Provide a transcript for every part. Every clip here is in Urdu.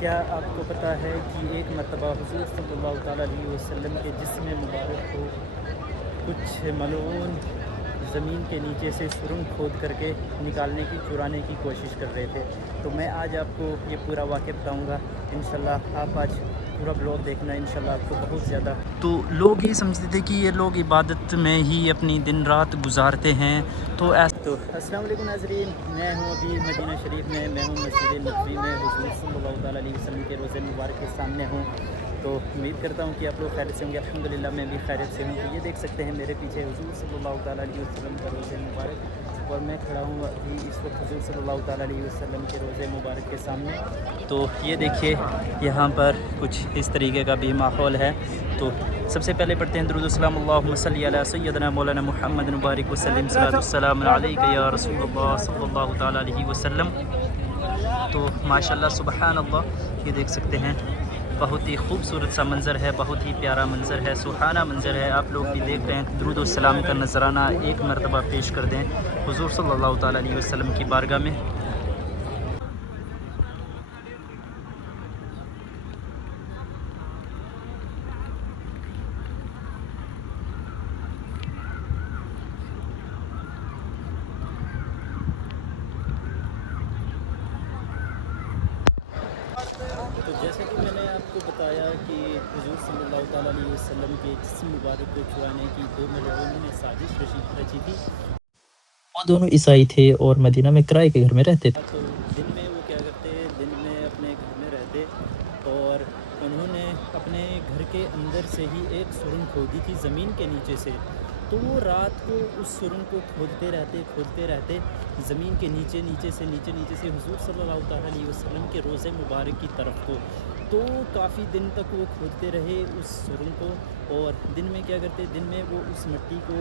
کیا آپ کو پتہ ہے کہ ایک مرتبہ حضور صلی اللہ تعالیٰ علیہ وسلم کے جسم مبارک کو کچھ ملعون زمین کے نیچے سے سرنگ کھود کر کے نکالنے کی چرانے کی کوشش کر رہے تھے؟ تو میں آج آپ کو یہ پورا واقعہ بتاؤں گا انشاءاللہ۔ آپ آج پورا بلاگ دیکھنا، انشاءاللہ آپ کو بہت زیادہ۔ تو لوگ یہ سمجھتے تھے کہ یہ لوگ عبادت میں ہی اپنی دن رات گزارتے ہیں، تو السلام علیکم ناظرین، میں ہوں ابھی مدینہ شریف میں، میں ہوں مسجد نبوی میں، حضور صلی اللہ تعالیٰ علیہ وسلم کے روضے مبارک کے سامنے ہوں۔ تو امید کرتا ہوں کہ آپ لوگ خیریت سے ہوں گے۔ الحمدللہ میں بھی خیریت سے ہوں۔ تو یہ دیکھ سکتے ہیں میرے پیچھے حضور صلی اللہ تعالیٰ علیہ وسلم کا روضے مبارک، اور میں کھڑا ہوں ابھی اس وقت حضور صلی اللہ تعالیٰ علیہ وسلم کے روضے مبارک کے سامنے۔ تو یہ دیکھیے یہاں پر کچھ اس طریقے کا بھی ماحول ہے۔ تو سب سے پہلے پڑھتے ہیں درود السلام، اللہم صلی علی سیدنا مولانا محمد مبارک وسلم، صلاۃ السلام علیک یا رسول اللہ صلی اللہ تعالیٰ علیہ وسلم۔ تو ماشاءاللہ سبحان اللہ، یہ دیکھ سکتے ہیں بہت ہی خوبصورت سا منظر ہے، بہت ہی پیارا منظر ہے، سبحانہ منظر ہے۔ آپ لوگ بھی دیکھ رہے ہیں، درود السلام کا نذرانہ ایک مرتبہ پیش کر دیں حضور صلی اللہ تعالیٰ علیہ وسلم کی بارگاہ میں۔ تو جیسا کہ میں نے آپ کو بتایا کہ حضور صلی اللہ تعالیٰ علیہ وسلم کے جسم مبارک کو چرانے کی دو ملعونوں نے سازش رچی تھی۔ وہ دونوں عیسائی تھے اور مدینہ میں کرائے کے گھر میں رہتے تھے۔ تو دن میں وہ کیا کرتے، دن میں اپنے گھر میں رہتے، اور انہوں نے اپنے گھر کے اندر سے ہی ایک سرنگ کھودی تھی زمین کے نیچے سے۔ تو وہ رات کو اس سرنگ کو کھودتے رہتے زمین کے نیچے سے حضور صلی اللہ تعالیٰ علیہ وسلم کے روضے مبارک کی طرف کو۔ تو کافی دن تک وہ کھودتے رہے اس سرنگ کو، اور دن میں کیا کرتے، دن میں وہ اس مٹی کو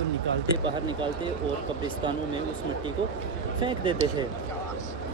باہر نکالتے اور قبرستانوں میں اس مٹی کو پھینک دیتے تھے۔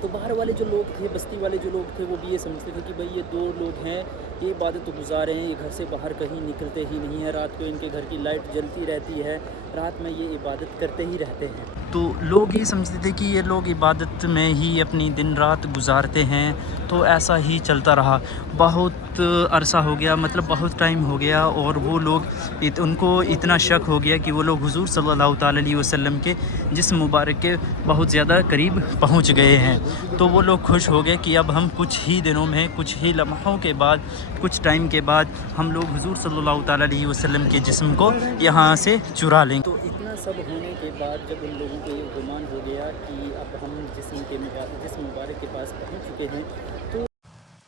تو باہر والے جو لوگ تھے، بستی والے جو لوگ تھے، وہ بھی یہ سمجھتے تھے کہ بھئی یہ دو لوگ ہیں، یہ عبادت گزار ہیں، یہ گھر سے باہر کہیں نکلتے ہی نہیں ہیں، رات کو ان کے گھر کی لائٹ جلتی رہتی ہے، رات میں یہ عبادت کرتے ہی رہتے ہیں۔ تو لوگ یہ سمجھتے تھے کہ یہ لوگ عبادت میں ہی اپنی دن رات گزارتے ہیں، تو ایسا ہی چلتا رہا۔ بہت عرصہ ہو گیا، مطلب بہت ٹائم ہو گیا، اور وہ لوگ ان کو اتنا شک ہو گیا کہ وہ لوگ حضور صلی اللہ تعالیٰ علیہ وسلم کے جسم مبارک کے بہت زیادہ قریب پہنچ گئے ہیں۔ تو وہ لوگ خوش ہو گئے کہ اب ہم کچھ ہی دنوں میں، کچھ ہی لمحوں کے بعد، کچھ ٹائم کے بعد ہم لوگ حضور صلی اللہ تعالیٰ علیہ وسلم کے جسم کو یہاں سے چرا لیں گے۔ تو اتنا سب ہونے کے بعد جب ان لوگوں کو یہ گمان ہو گیا کہ اب ہم جسم مبارک کے پاس پہنچ چکے ہیں،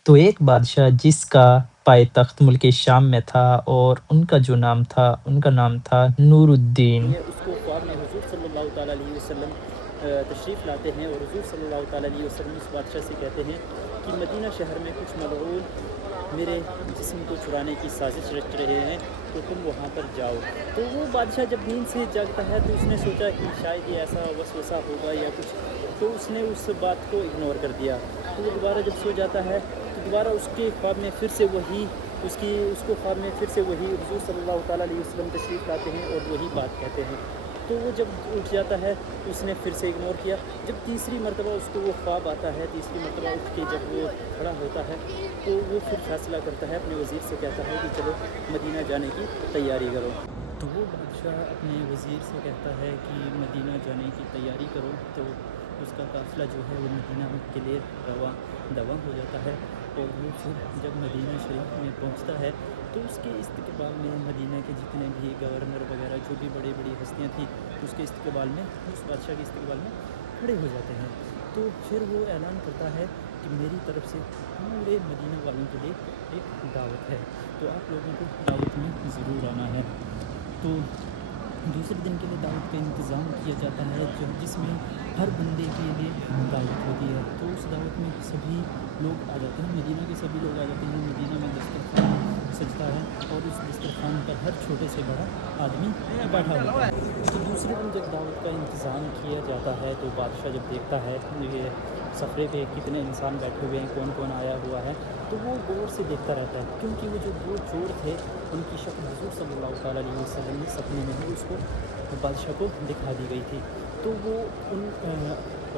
تو ایک بادشاہ جس کا پائے تخت ملک شام میں تھا، اور ان کا نام تھا نور الدین، اس کو خواب میں حضور صلی اللہ تعالیٰ علیہ وسلم تشریف لاتے ہیں، اور حضور صلی اللہ تعالیٰ علیہ وسلم اس بادشاہ سے کہتے ہیں کہ مدینہ شہر میں کچھ ملعون میرے جسم کو چرانے کی سازش رچ رہے ہیں، تو تم وہاں پر جاؤ۔ تو وہ بادشاہ جب نیند سے جاگتا ہے تو اس نے سوچا کہ شاید یہ ایسا وسوسہ ہوگا یا کچھ، تو اس نے اس بات کو اگنور کر دیا۔ تو وہ دوبارہ جب سو جاتا ہے تو دوبارہ اس کے خواب میں پھر سے وہی حضور صلی اللہ تعالیٰ علیہ وسلم تشریف لاتے ہیں اور وہی بات کہتے ہیں۔ تو وہ جب اٹھ جاتا ہے اس نے پھر سے اگنور کیا۔ جب تیسری مرتبہ اس کو وہ خواب آتا ہے، تیسری مرتبہ اٹھ کے جب وہ کھڑا ہوتا ہے تو وہ پھر فیصلہ کرتا ہے، اپنے وزیر سے کہتا ہے کہ چلو مدینہ جانے کی تیاری کرو۔ تو وہ بادشاہ اپنے وزیر سے کہتا ہے کہ مدینہ جانے کی تیاری کرو، تو اس کا قافلہ جو ہے وہ مدینہ کے لیے رواں ہو جاتا ہے، اور وہ پھر جب مدینہ شریف میں پہنچتا ہے تو اس کے استقبال میں مدینہ کے جتنے بھی گورنر وغیرہ جو بھی بڑی ہستیاں تھیں، اس کے استقبال میں، اس بادشاہ کے استقبال میں کھڑے ہو جاتے ہیں۔ تو پھر وہ اعلان کرتا ہے کہ میری طرف سے پورے مدینہ والوں کے لیے ایک دعوت ہے، تو آپ لوگوں کو دعوت میں ضرور آنا ہے۔ تو دوسرے دن کے لیے دعوت کا انتظام کیا جاتا ہے، جس میں ہر بندے کے لیے دعوت ہوتی ہے۔ تو اس دعوت میں سبھی لوگ آ جاتے ہیں، مدینہ کے سبھی لوگ آ جاتے ہیں۔ مدینہ میں دسترخوان سجتا ہے، اور اس دسترخوان پر ہر چھوٹے سے بڑا آدمی بیٹھا ہوتا ہے۔ تو دوسرے دن جب دعوت کا انتظام کیا جاتا ہے تو بادشاہ جب دیکھتا ہے یہ سفرے پہ کتنے انسان بیٹھے ہوئے ہیں، کون کون آیا ہوا ہے، تو وہ غور سے دیکھتا رہتا ہے، کیونکہ وہ جو دو چور تھے ان کی شکل حضور صلی اللہ تعالیٰ علیہ وسلم نے سپنے میں ہی اس کو بادشاہ کو دکھا دی گئی تھی۔ تو وہ ان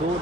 2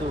2